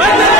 ವಂದೇ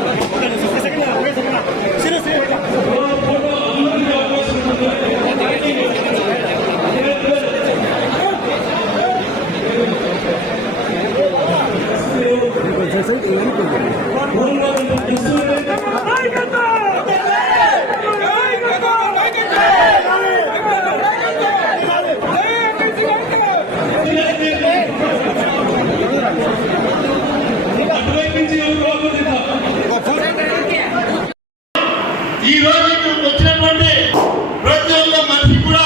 పరిస్థితి కూడా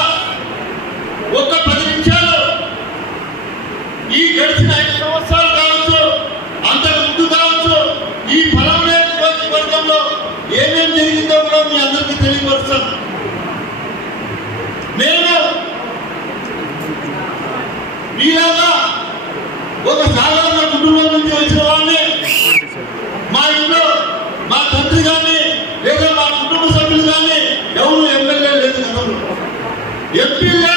ఒక్క పది నిమిషాలు ఈ గడిచిన ఐదు సంవత్సరాలు కావచ్చు అంతకు ముందు కావచ్చు ఈ ఫలంలో నియోజకవర్గంలో ఏమేమి జరిగిందో కూడా మీ అందరికీ తెలియపరుస్తాను నేను మీలాగా ఒక సాధారణ కుటుంబం నుంచి వచ్చిన వాళ్ళని E Pilar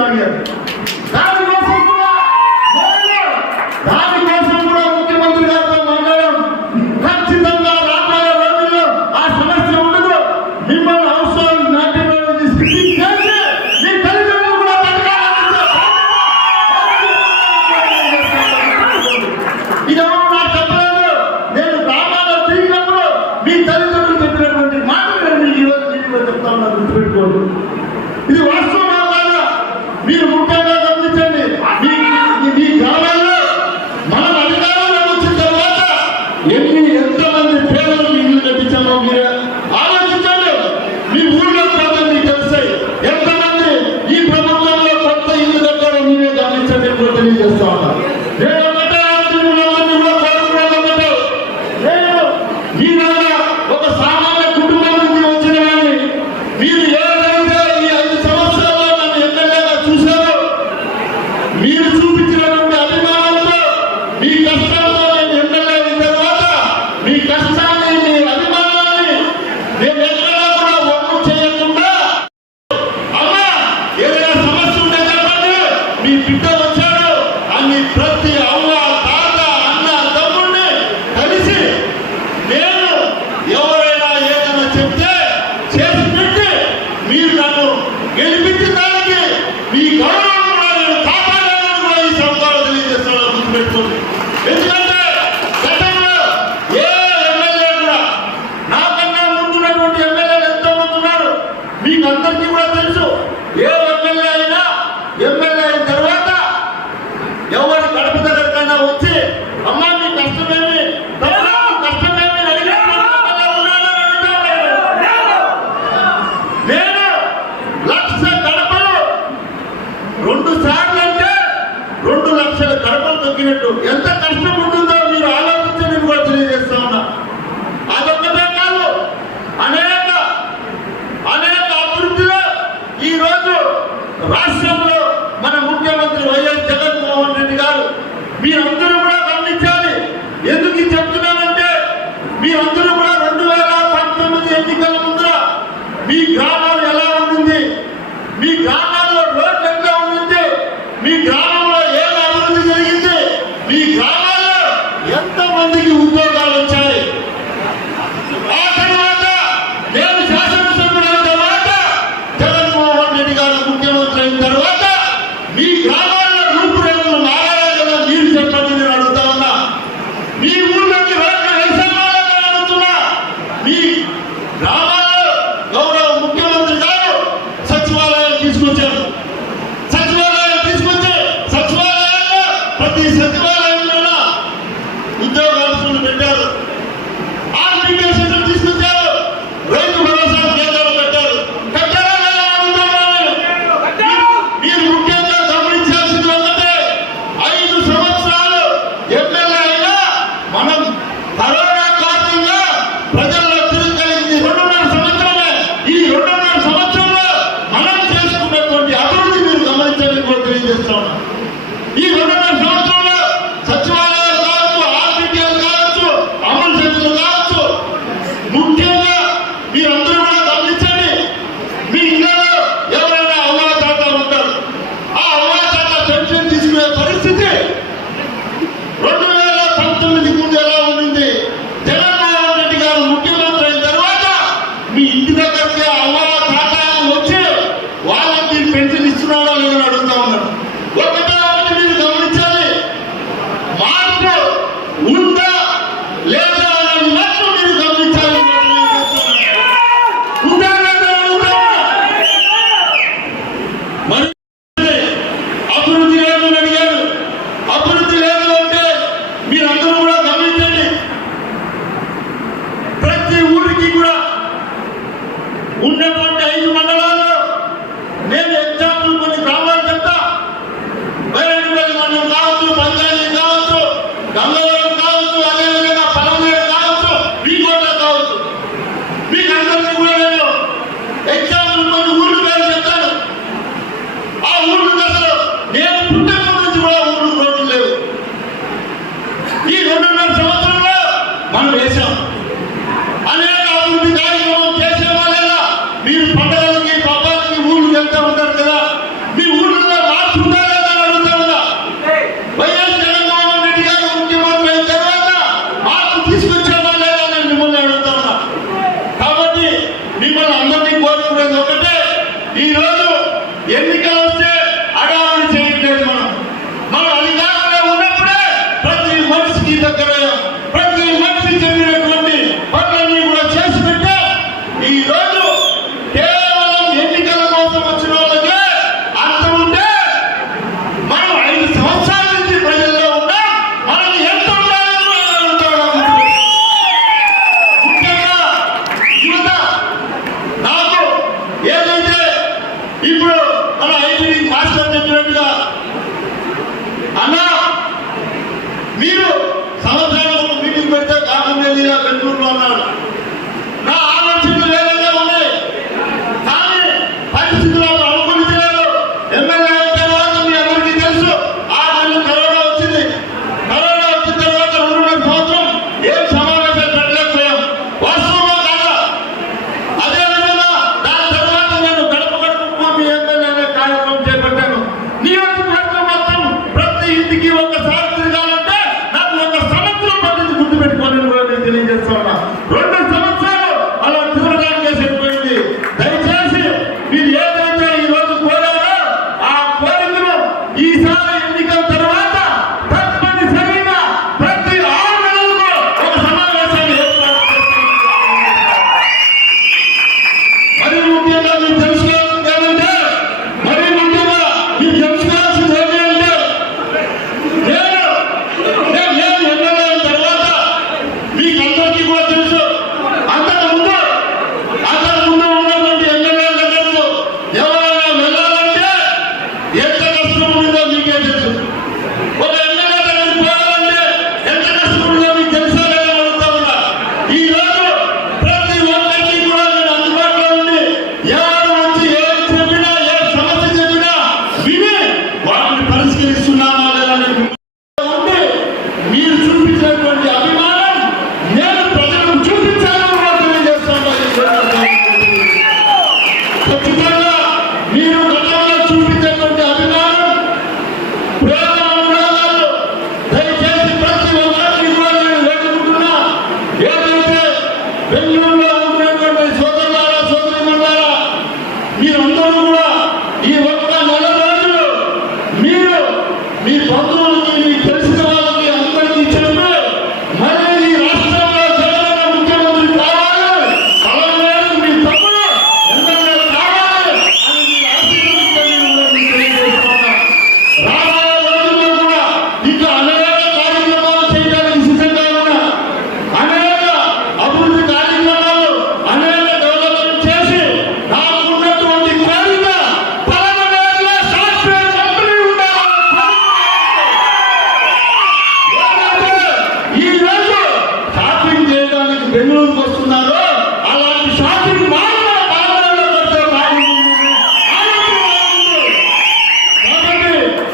Victoria.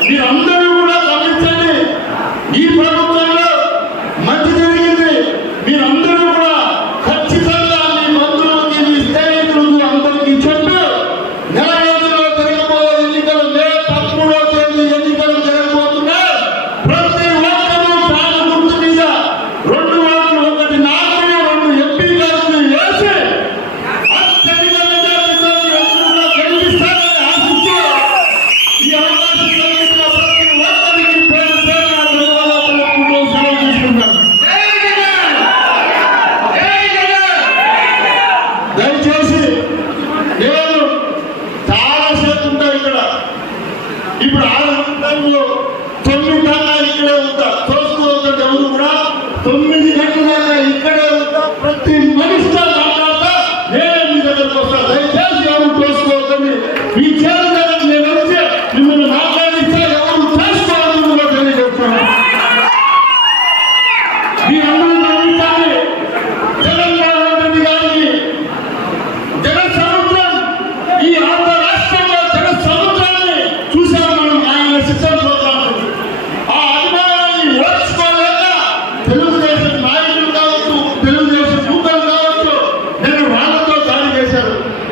మీరందరూ ఇప్పుడు ఆరు టన్నులు తొమ్మిది ఇక్కడే ఉంటారు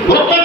Look